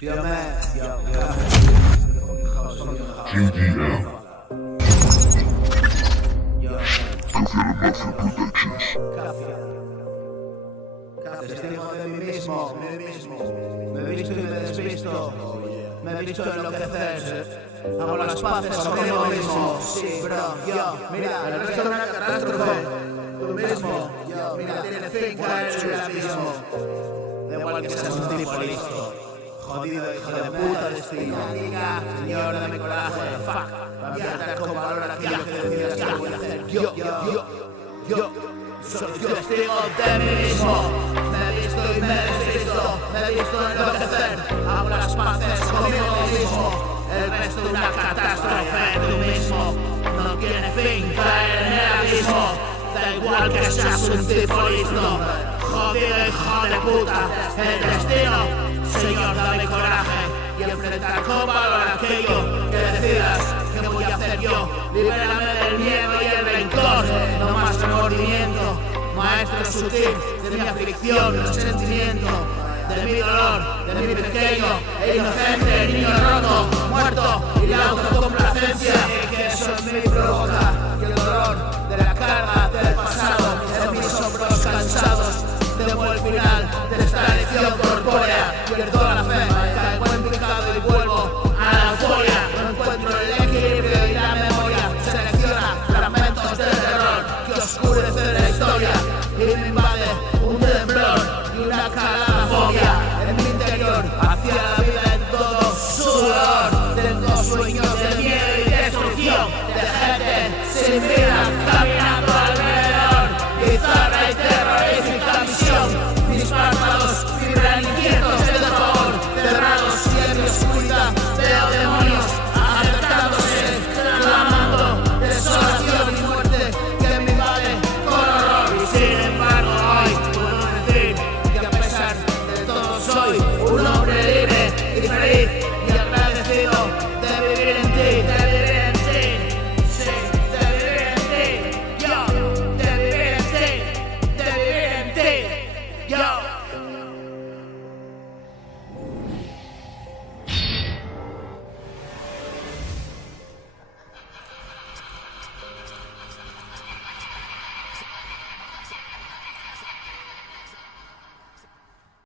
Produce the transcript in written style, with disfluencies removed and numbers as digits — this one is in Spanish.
Testigo de mí mismo. Me he visto y me desvisto. Me he visto enloquecer. Hago las paces conmigo mismo. Sí, bro, yo, mira, el resto de una catástrofe. Tú mismo, yo, mira, tiene fin caer en el abismo. Da igual que seas un tipo listo. Jodido hijo de puta destino. Señor, dame coraje, fuck. Voy a dar con valor aquello que decidas que voy a hacer. Yo. Soy testigo de mí mismo. Me he visto y me desvisto. Me he visto enloquecer. Hago las paces conmigo mismo. El resto de una catástrofe. Tú mismo no tiene fin caer en el abismo. Da igual que seas un tipo listo. Jodido hijo de puta. El destino. Señor, dame coraje y enfrentar con valor aquello que decidas que voy a hacer yo. Libérame del miedo y el rencor. No más remordimiento. Maestro sutil de mi aflicción, resentimiento, de mi dolor, de mi pequeño e inocente niño roto, muerto y la autocomplacencia que eso en mí provoca. Que el dolor de la carga del pasado en mis hombros cansados debo el final de esta lección corpórea. Pierdo la fe, caigo en picado y vuelvo a la euforia. No encuentro el equilibrio y la memoria. Selecciona fragmentos de terror que oscurecen la historia. Y me invade un temblor y una calafobia en mi interior hacia la vida en todo su dolor. Tengo sueños de miedo y destrucción, de gente sin vida.